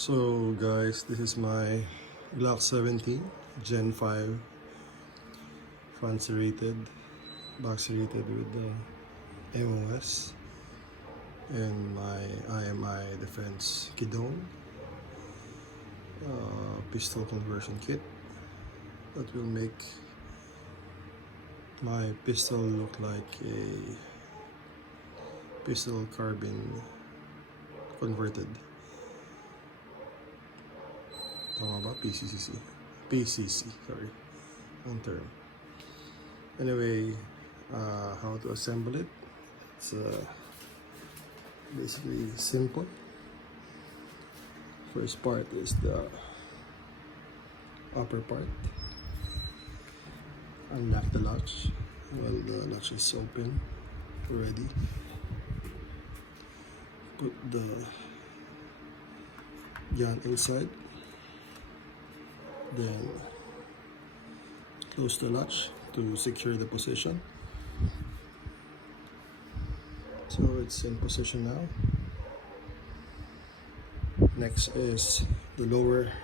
So guys, this is my Glock 17 Gen 5 front serrated, back serrated with the MOS and my IMI defense Kidon pistol conversion kit that will make my pistol look like a pistol carbine converted. Tama ba? PCC. PCC, sorry. Ang term. Anyway, how to assemble it? It's basically simple. First part is the upper part. Unlock the latch. Well, the latch is open already. Put the gun inside. Then close the latch to secure the position. So it's in position now. Next is the lower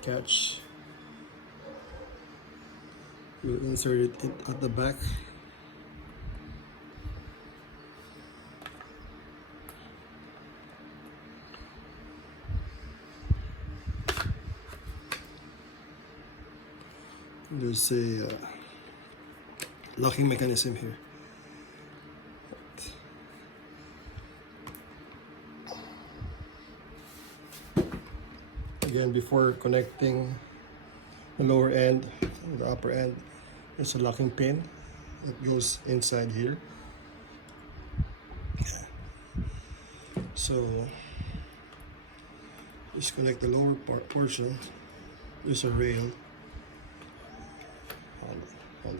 catch. We'll insert it at the back. There's a locking mechanism here. Again, before connecting the lower end and the upper end, there's a locking pin that goes inside here. So just connect the lower portion. There's a rail. Hold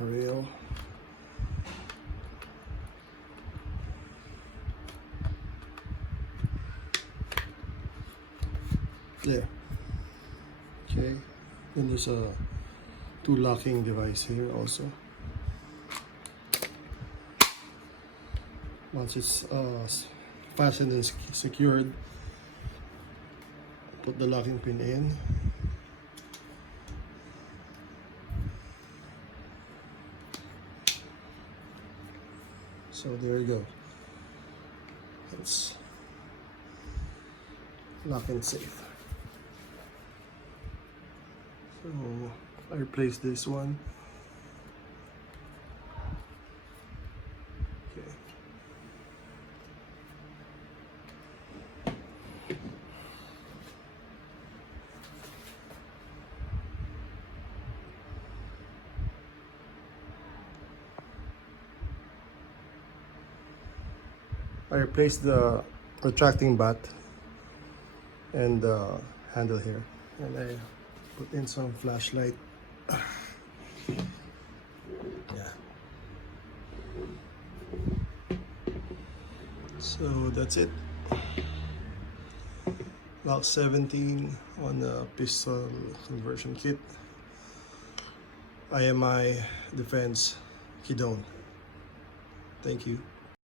on. Rail. There. Okay. Then there's a two locking device here also. Once it's fastened and secured, put the locking pin in. So there you go. It's lock and safe. So I replaced this one. Okay. I replaced the retracting bat and the handle here, and I put in some flashlight. Yeah. So that's it. Glock 17 on the pistol conversion kit. IMI defense Kidon. Thank you.